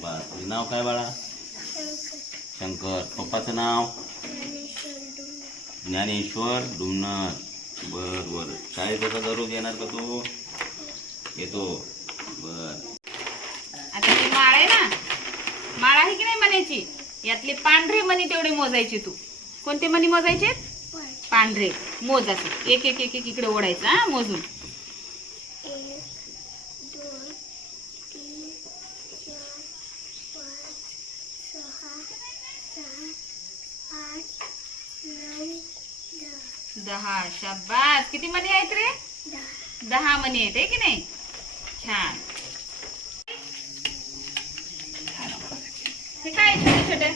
शाबास तुझं नाव काय बाळा? शंकर. पप्पाचं नाव? ज्ञानेश्वर डुमनर बर बर. शाळेत आता दररोज येणार का तू? येतो. बर. आता ती माळ आहे ना? माळ आहे की नाही मण्याची यातले पांढरे मणी तेवढे मोजायचे तू. कोणते मणी मोजायचे? पांढरे. मोज असं. एक एक एक एक इकडे ओढायचं हा मोजून. दहा. शाबास. किती मणी आहेत रे? दहा मणी आहेत की नाही? छान. हे काय छोटे छोटे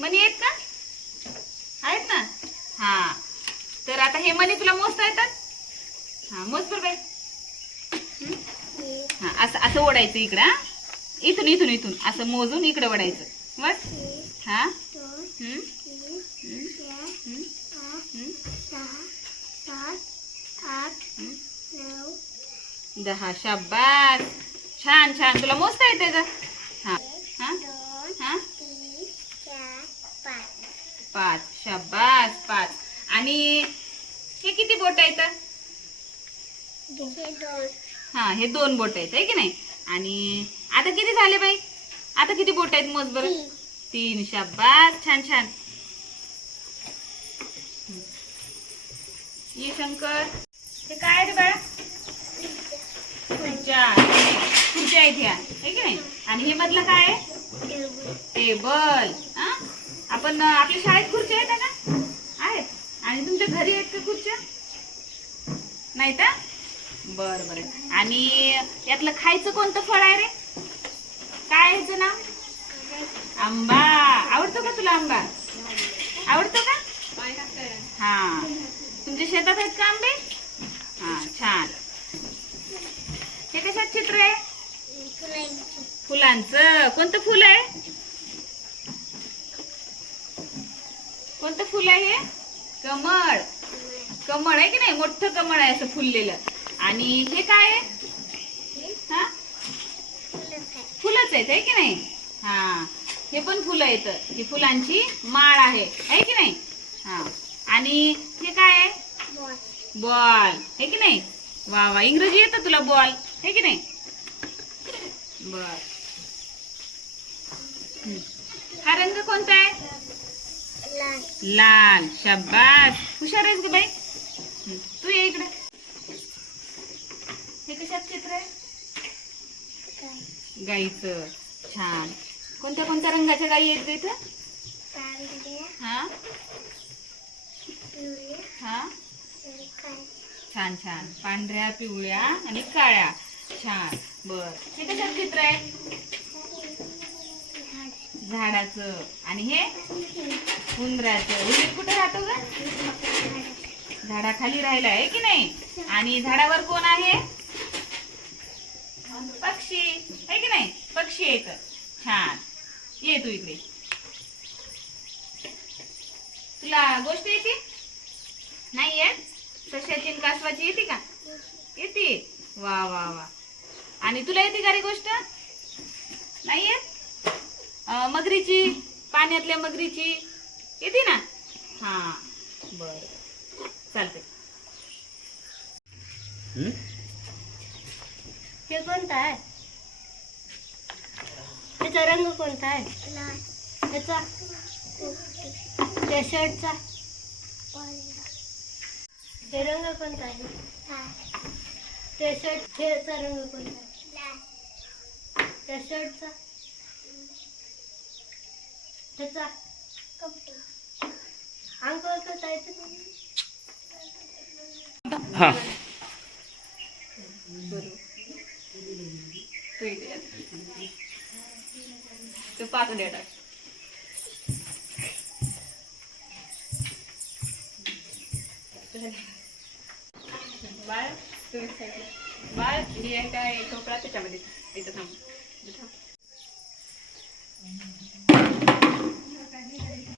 मणी आहेत का? आहेत ना? हा. तर आता हे मणी तुला मोजता येतात? हा मोज बरोबर हा असं असं ओढायचं इकडं इथून इथून इथून. असं मोजून इकडे ओढायचं. बस. हा? दहा शाबास. छान छान. तुला मोजता येते का हा. हा? पाच. शाबास पाच. आणि हे किती बोट आहेत? हा हे दोन बोट आहेत आहे की नाही? आणि आता किती झाले बाई? आता किती बोट आहेत मोज बरं तीन. शाबास. छान छान. ये शंकर. हे काय आहे रे बाळा? खुर्च्या खुर्च्या आहेत ह्या आहे की नाही? आणि हे मधलं काय आहे? टेबल. हा? आपण आपल्या शाळेत खुर्च्या आहेत का? आहेत. आणि तुमच्या घरी आहेत का खुर्च्या? नाही का बर बर. आणि यातलं खायचं कोणतं फळ आहे रे? काय आहे ह्याचं नाव? आंबा. आवडतो का तुला आंबा? आवडतो का? हा. तुमच्या शेतात आहेत का आंबे? हा छान. हे कशात चित्र आहे? फुलांचं. कोणतं फुल आहे? कोणतं फुल आहे हे? कमळ. कमळ आहे की नाही? मोठं कमळ आहे असं फुललेलं. आणि हे काय आहे? हा? फुलंच आहेत आहे की नाही? हा. हे पण फुलं आहेत. ही फुलांची माळ आहे. आहे की नाही? हा. आणि हे काय आहे? बॉल. आहे की नाही? वा वा. इंग्रजी येतं तुला बॉल. आहे की नाही? बर. हा रंग कोणता आहे? लाल. शाबास. हुशार आहेस ग बाई. तू ये इकडे. हे कशात चित्र आहे? गाईचं. छान. कोणत्या कोणत्या रंगाच्या गाई आहेत इथं? हा? हा? छान छान. पांढऱ्या पिवळ्या आणि काळ्या. छान. बर. हे कशात चित्र आहे? झाडाचं. आणि हे? उंदराचं. उंदीर कुठे राहतो ग? झाडाखाली राहिला आहे की नाही? आणि झाडावर कोण आहे? पक्षी. आहे की नाही? पक्षी येत छान. ये तू इकडे. तुला गोष्ट येते नाही येत सशाची आणि कासवाची येते का? येते. वा वा वा. आणि तुला येते का रे गोष्ट? नाही येत? मगरीची पाण्यातल्या मगरीची. येते ना? हा बर. चालते हम्म? हे कोणता आहे? त्याचा रंग कोणता आहे? त्याचा त्या शर्टचा? हे रंग कोणता आहे त्या शर्ट हेचा रंग कोणता आहे त्या शर्टचा त्याचा अंक कसं आहे हा. तू तू पाच डेटा स्वीटसाठी बाळ हे काय टोपळा त्याच्यामध्ये. इथं थांब.